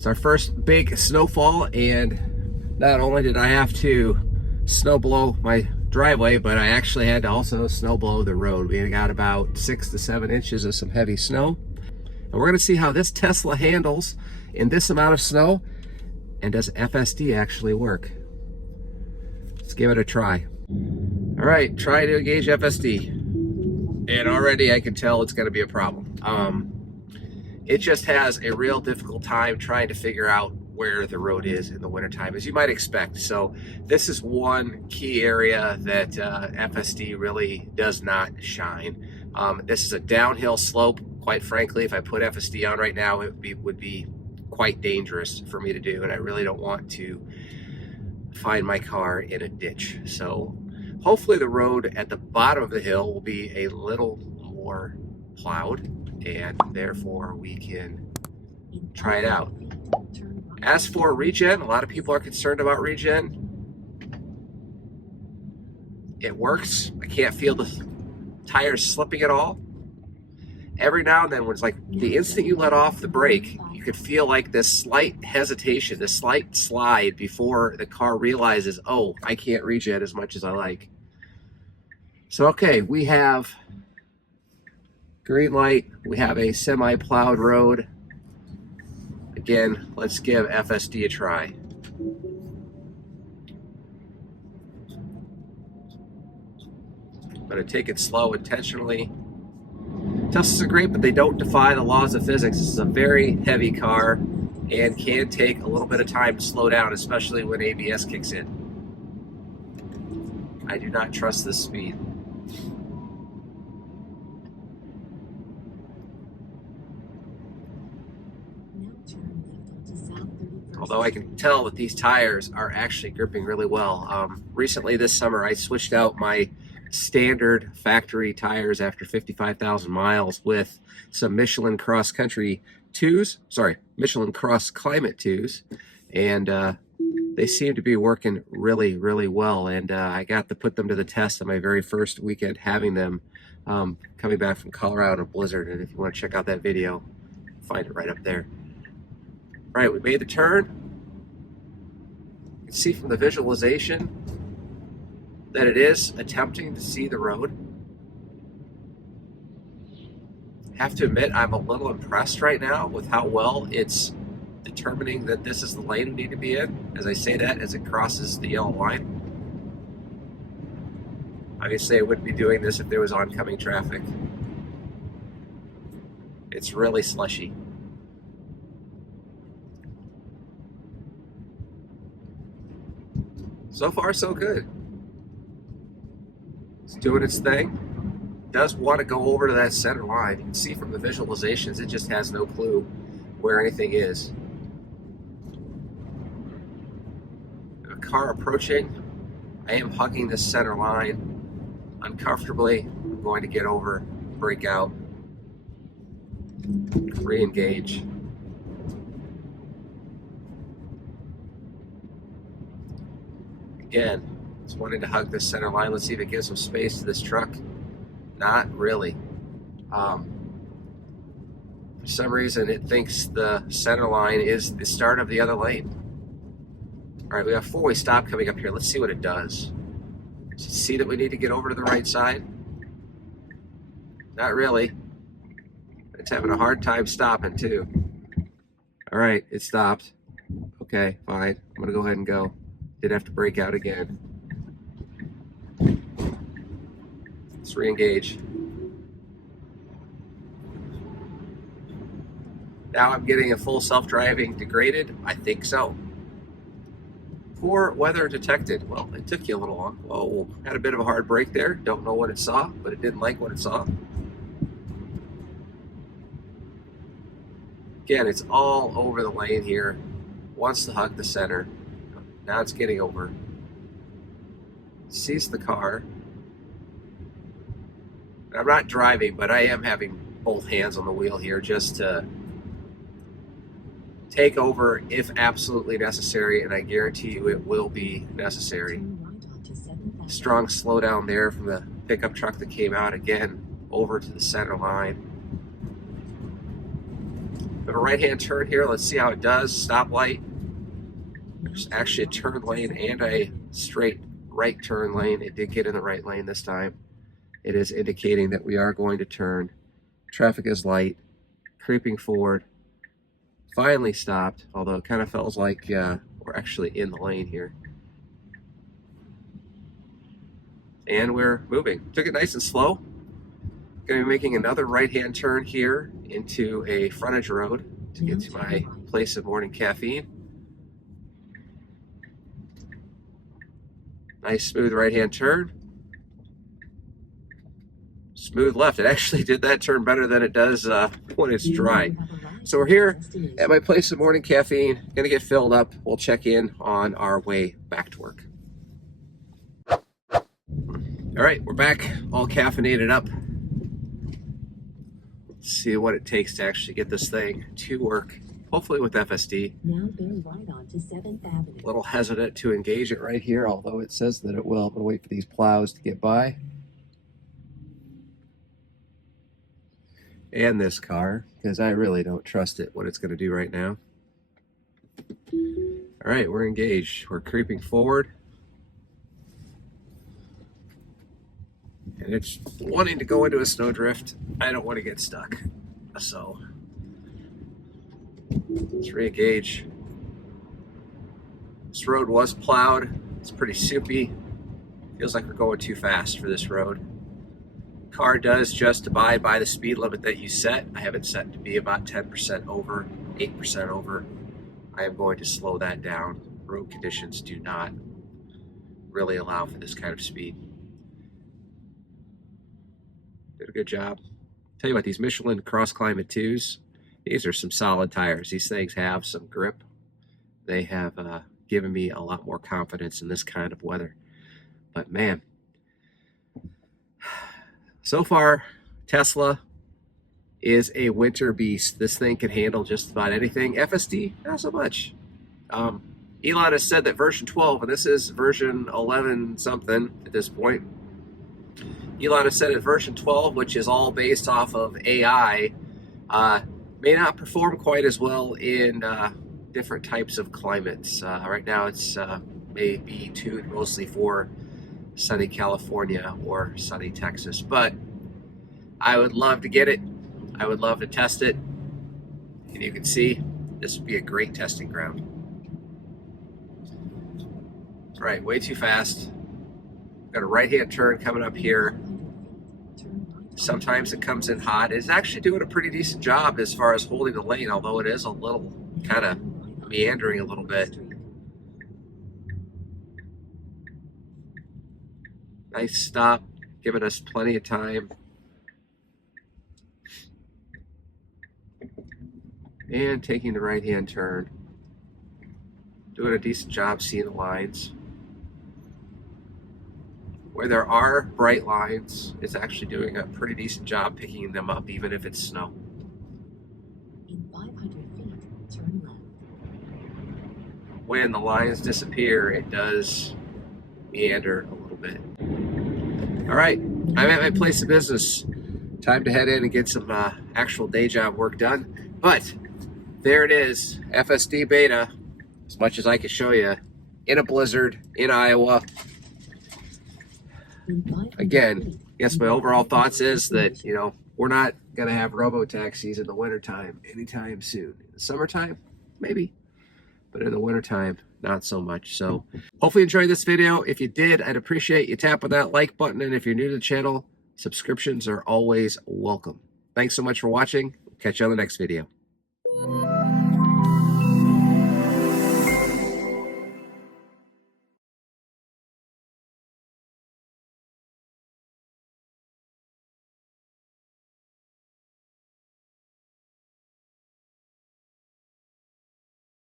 It's our first big snowfall, and not only did I have to snow blow my driveway, but I actually had to also snow blow the road. We got about 6 to 7 inches of some heavy snow. And we're gonna see how this Tesla handles in this amount of snow, and does FSD actually work? Let's give it a try. All right, try to engage FSD. And already I can tell it's gonna be a problem. It just has a real difficult time trying to figure out where the road is in the wintertime, as you might expect. So this is one key area that FSD really does not shine. This is a downhill slope. Quite frankly, if I put FSD on right now, it would be quite dangerous for me to do, and I really don't want to find my car in a ditch. So hopefully the road at the bottom of the hill will be a little more plowed, and therefore we can try it out. As for regen, a lot of people are concerned about regen. It works. I can't feel the tires slipping at all. Every now and then, when it's like the instant you let off the brake, you could feel like this slight hesitation, this slight slide before the car realizes, oh, I can't regen as much as I like. So, okay, we have green light. We have a semi-plowed road. Again, let's give FSD a try. I'm going to take it slow intentionally. Teslas are great, but they don't defy the laws of physics. This is a very heavy car and can take a little bit of time to slow down, especially when ABS kicks in. I do not trust this speed. Although I can tell that these tires are actually gripping really well. Recently this summer, I switched out my standard factory tires after 55,000 miles with some Michelin Cross Country 2s, Michelin Cross Climate 2s, and they seem to be working really, really well. And I got to put them to the test on my very first weekend having them, coming back from Colorado in a blizzard. And if you want to check out that video, find it right up there. All right, we made the turn. You can see from the visualization that it is attempting to see the road. Have to admit, I'm a little impressed right now with how well it's determining that this is the lane we need to be in. As I say that, as it crosses the yellow line. Obviously, I wouldn't be doing this if there was oncoming traffic. It's really slushy. So far, so good. It's doing its thing. Does want to go over to that center line. You can see from the visualizations, it just has no clue where anything is. A car approaching. I am hugging this center line uncomfortably. I'm going to get over, break out, re-engage. Again, just wanting to hug this center line. Let's see if it gives some space to this truck. Not really. For some reason, it thinks the center line is the start of the other lane. All right, we have four-way stop coming up here. Let's see what it does. Does it see that we need to get over to the right side? Not really. It's having a hard time stopping, too. All right, it stopped. Okay, fine. I'm going to go ahead and go. Did have to break out again. Let's re-engage. Now I'm getting a full self-driving degraded. I think so. Poor weather detected. Well, it took you a little long. Whoa, had a bit of a hard break there. Don't know what it saw, but it didn't like what it saw. Again, it's all over the lane here. Wants to hug the center. Now it's getting over. Sees the car. I'm not driving, but I am having both hands on the wheel here just to take over if absolutely necessary, and I guarantee you it will be necessary. Strong slowdown there from the pickup truck that came out again over to the center line. have a right-hand turn here. Let's see how it does. Stoplight. There's actually a turn lane and a straight right turn lane. It did get in the right lane this time. It is indicating that we are going to turn. Traffic is light, creeping forward. Finally stopped, although it kind of feels like we're actually in the lane here. And we're moving. Took it nice and slow. Going to be making another right-hand turn here into a frontage road to get to my place of morning caffeine. Nice smooth right-hand turn. Smooth left. It actually did that turn better than it does when it's dry. So we're here at my place of morning caffeine. Gonna get filled up. We'll check in on our way back to work. All right, we're back, all caffeinated up. Let's see what it takes to actually get this thing to work. Hopefully with FSD. Now bear right on to 7th Avenue. A little hesitant to engage it right here, although it says that it will. I'm gonna wait for these plows to get by. And this car, because I really don't trust it, what it's going to do right now. All right, we're engaged. We're creeping forward. And it's wanting to go into a snowdrift. I don't want to get stuck. So, let's re-engage. This road was plowed. It's pretty soupy. Feels like we're going too fast for this road. Car does just abide by the speed limit that you set. I have it set to be about 10% over, 8% over. I am going to slow that down. Road conditions do not really allow for this kind of speed. Did a good job. Tell you what, these Michelin Cross Climate 2s, these are some solid tires. These things have some grip. They have given me a lot more confidence in this kind of weather. But man, so far, Tesla is a winter beast. This thing can handle just about anything. FSD, not so much. Elon has said that version 12, and this is version 11 something at this point. Elon has said that version 12, which is all based off of AI, may not perform quite as well in different types of climates. Right now, it's may be tuned mostly for sunny California or sunny Texas, but I would love to get it. I would love to test it. And you can see this would be a great testing ground. All right, way too fast. Got a right-hand turn coming up here. Sometimes it comes in hot. It's actually doing a pretty decent job as far as holding the lane, although it is a little kind of meandering a little bit. Nice stop, giving us plenty of time. And taking the right-hand turn. Doing a decent job seeing the lines. Where there are bright lines, it's actually doing a pretty decent job picking them up, even if it's snow. In 500 feet, turn left. When the lines disappear, it does meander a little bit. All right, I'm at my place of business. Time to head in and get some actual day job work done. But there it is, FSD Beta, as much as I can show you, in a blizzard in Iowa. Again, yes, my overall thoughts is that, you know, we're not going to have robo-taxis in the wintertime anytime soon. In the summertime, maybe, but in the wintertime, not so much. So hopefully you enjoyed this video. If you did, I'd appreciate you tapping that like button. And if you're new to the channel, subscriptions are always welcome. Thanks so much for watching. Catch you on the next video.